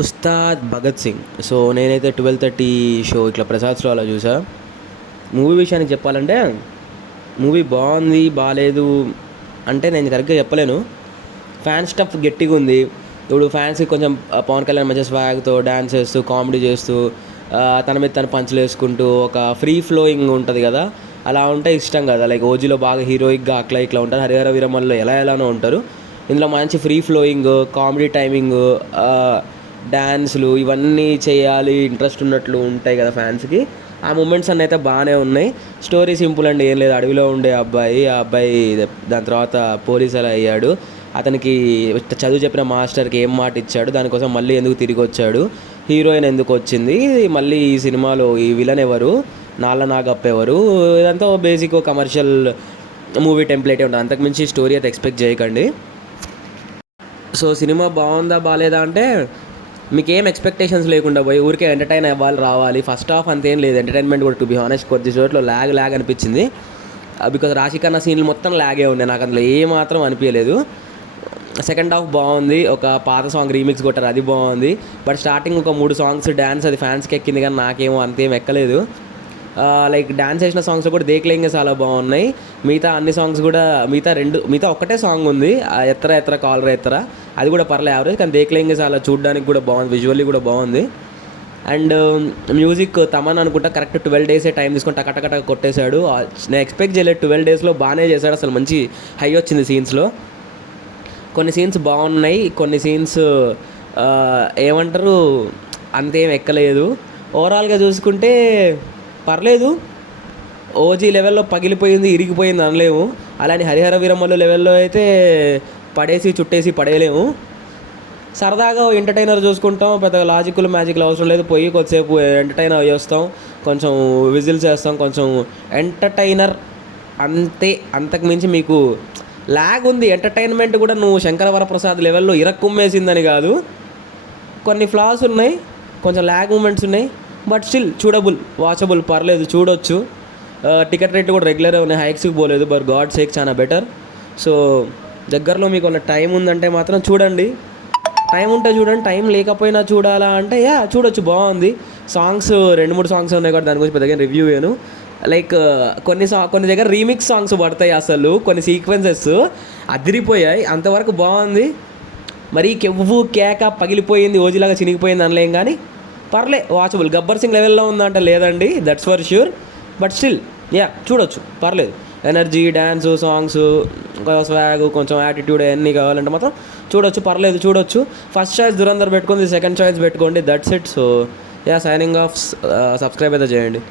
Ustaad Bhagat Singh. So నేనైతే 12:30 show ఇట్లా Prasad show అలా చూసా. మూవీ విషయానికి చెప్పాలంటే మూవీ బాగుంది బాగాలేదు అంటే నేను కరెక్ట్గా చెప్పలేను. ఫ్యాన్ స్టఫ్ గట్టిగా ఉంది. ఇప్పుడు ఫ్యాన్స్కి కొంచెం పవన్ కళ్యాణ్ మంచి స్వాగ్తో డ్యాన్స్ చేస్తూ కామెడీ చేస్తూ తన మీద తన పంచులు వేసుకుంటూ ఒక ఫ్రీ ఫ్లోయింగ్ ఉంటుంది కదా, అలా ఉంటే ఇష్టం కదా. లైక్ ఓజీలో బాగా హీరోయిక్గా అట్లా ఇట్లా ఉంటారు, హరిహర వీరమల్లో ఎలానో ఉంటారు. ఇందులో మంచి ఫ్రీ ఫ్లోయింగ్ కామెడీ టైమింగ్ డ్యాన్స్లు ఇవన్నీ చేయాలి ఇంట్రెస్ట్ ఉన్నట్లు ఉంటాయి కదా ఫ్యాన్స్కి. ఆ మూమెంట్స్ అన్నీ అయితే బాగానే ఉన్నాయి. స్టోరీ సింపుల్ అండి, ఏం లేదు. అడవిలో ఉండే ఆ అబ్బాయి దాని తర్వాత పోలీస్ అలా అయ్యాడు. అతనికి చదువు చెప్పిన మాస్టర్కి ఏం మాట ఇచ్చాడు, దానికోసం మళ్ళీ ఎందుకు తిరిగి వచ్చాడు, హీరోయిన్ ఎందుకు వచ్చింది, మళ్ళీ ఈ సినిమాలో ఈ విలన్ ఎవరు, నాళ్ళ నాగప్ప ఎవరు, ఇదంతా బేసిక్ కమర్షియల్ మూవీ టెంప్లేటే ఉంటుంది. అంతకుమించి స్టోరీ అయితే ఎక్స్పెక్ట్ చేయకండి. సో సినిమా బాగుందా బాగాలేదా అంటే మీకు ఏం ఎక్స్పెక్టేషన్స్ లేకుండా పోయి ఊరికే ఎంటర్టైన్ అవ్వాలి రావాలి. ఫస్ట్ హాఫ్ అంతేం లేదు, ఎంటర్టైన్మెంట్ కూడా టు బి హానెస్ట్ కొద్ది చోట్ల ల్యాగ్ అనిపించింది. బికాజ్ రాశికన్నా సీన్లు మొత్తం ల్యాగే ఉన్నాయి, నాకు అందులో ఏమాత్రం అనిపించలేదు. సెకండ్ హాఫ్ బాగుంది, ఒక పాత సాంగ్ రీమిక్స్ కొట్టారు అది బాగుంది. బట్ స్టార్టింగ్ ఒక 3 సాంగ్స్ డ్యాన్స్ అది ఫ్యాన్స్కి ఎక్కింది కానీ నాకేమో అంతేం ఎక్కలేదు. లైక్ డ్యాన్స్ చేసిన సాంగ్స్ కూడా దేక్లేంగే చాలా బాగున్నాయి. మిగతా అన్ని సాంగ్స్ కూడా మిగతా ఒక్కటే సాంగ్ ఉంది ఎత్తర ఎత్తర కాలర్ ఎత్తర, అది కూడా పర్లే యావరేజ్. కానీ దేక్లేంగే చాలా చూడడానికి కూడా బాగుంది, విజువల్లీ కూడా బాగుంది. అండ్ మ్యూజిక్ తమన్ అనుకుంటా కరెక్ట్ 12 days టైం తీసుకొని టకటకట కొట్టేశాడు. నేను ఎక్స్పెక్ట్ చేయలేదు, 12 daysలో బాగానే చేశాడు. అసలు మంచి హై వచ్చింది సీన్స్లో. కొన్ని సీన్స్ బాగున్నాయి, కొన్ని సీన్స్ ఏమంటారు అంతేం ఎక్కలేదు. ఓవరాల్గా చూసుకుంటే పర్లేదు. ఓజీ లెవెల్లో పగిలిపోయింది ఇరిగిపోయింది అనలేము, అలానే హరిహర వీరమల్లు లెవెల్లో అయితే పడేసి చుట్టేసి పడేయలేము. సరదాగా ఎంటర్టైనర్ చూసుకుంటాం, పెద్దగా లాజికల్ మ్యాజిక్లు అవసరం లేదు. పోయి కొద్దిసేపు ఎంటర్టైన్ అయ్యేస్తాం, కొంచెం విజిల్స్ వేస్తాం, కొంచెం ఎంటర్టైనర్ అంతే. అంతకుమించి మీకు ల్యాగ్ ఉంది. ఎంటర్టైన్మెంట్ కూడా నువ్వు శంకర వరప్రసాద్ లెవెల్లో ఇరక్కుమ్మేసిందని కాదు, కొన్ని ఫ్లాస్ ఉన్నాయి, కొంచెం ల్యాగ్ మూమెంట్స్ ఉన్నాయి. బట్ స్టిల్ చూడబుల్, వాచబుల్, పర్లేదు, చూడొచ్చు. టికెట్ రేట్ కూడా రెగ్యులర్ ఉన్నాయి, హైక్స్కి పోలేదు. బట్ గాడ్ సేక్ చాలా బెటర్. సో దగ్గరలో మీకు వాళ్ళ టైం ఉందంటే మాత్రం చూడండి. టైం ఉంటే చూడండి, టైం లేకపోయినా చూడాలా అంటే చూడొచ్చు, బాగుంది. సాంగ్స్ 2-3 సాంగ్స్ ఉన్నాయి కాబట్టి దాని గురించి పెద్దగా రివ్యూ వేయను. లైక్ కొన్ని దగ్గర రీమిక్స్ సాంగ్స్ పడతాయి, అసలు కొన్ని సీక్వెన్సెస్ అదిరిపోయాయి, అంతవరకు బాగుంది. మరీ కెవ్వు కేక పగిలిపోయింది ఓజీలాగా చినిగిపోయింది అనలేం కానీ పర్లే, వాచబుల్. గబ్బర్ సింగ్ లెవెల్లో ఉందంటే లేదండి, that's for sure. But still చూడొచ్చు, పర్లేదు. ఎనర్జీ, డ్యాన్స్, సాంగ్స్, స్వాగ్, కొంచెం యాటిట్యూడ్ అన్నీ కావాలంటే మాత్రం చూడొచ్చు, పర్లేదు, చూడొచ్చు. ఫస్ట్ చాయిస్ దురంధర్ పెట్టుకుంది, సెకండ్ చాయిస్ పెట్టుకోండి, that's it. So signing off. Subscribe అయితే చేయండి.